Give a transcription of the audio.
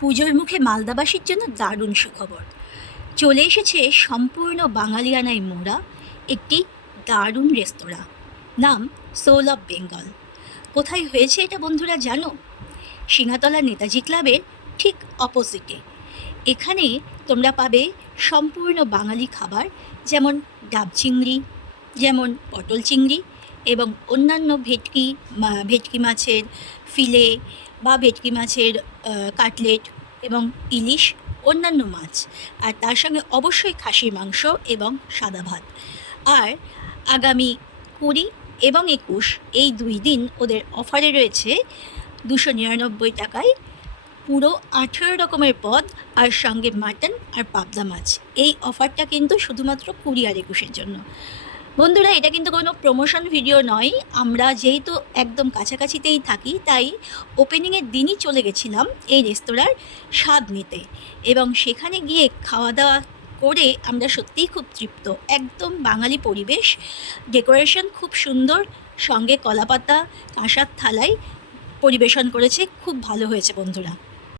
পুজোর মুখে মালদাবাসীর জন্য দারুণ সুখবর। চলে এসেছে সম্পূর্ণ বাঙালিয়ানায় মোড়া একটি দারুণ রেস্তোরাঁ, নাম সোল অফ বেঙ্গল। কোথায় হয়েছে এটা বন্ধুরা জানো? সিংহাতলা নেতাজি ক্লাবের ঠিক অপোজিটে। এখানে তোমরা পাবে সম্পূর্ণ বাঙালি খাবার, যেমন ডাব চিংড়ি, যেমন পটল চিংড়ি এবং অন্যান্য ভেটকি মাছের ফিলে বা ভেটকি মাছের কাটলেট এবং ইলিশ, অন্যান্য মাছ, আর তার সঙ্গে অবশ্যই খাসির মাংস এবং সাদা ভাত। আর আগামী 20 এবং 21 এই 2 দিন ওদের অফারে রয়েছে 299 টাকায় পুরো 18 রকমের পদ, আর সঙ্গে মাটন আর পাবদা মাছ। এই অফারটা কিন্তু শুধুমাত্র 20 আর 21-এর জন্য। বন্ধুরা, এটা কিন্তু কোনো প্রমোশন ভিডিও নয়। আমরা যেহেতু একদম কাছাকাছিতেই থাকি, তাই ওপেনিংয়ের দিনই চলে গেছিলাম এই রেস্তোরাঁর স্বাদ নিতে, এবং সেখানে গিয়ে খাওয়া দাওয়া করে আমরা সত্যিই খুব তৃপ্ত। একদম বাঙালি পরিবেশ, ডেকোরেশন খুব সুন্দর, সঙ্গে কলাপাতা কাঁসার থালায় পরিবেশন করেছে। খুব ভালো হয়েছে বন্ধুরা।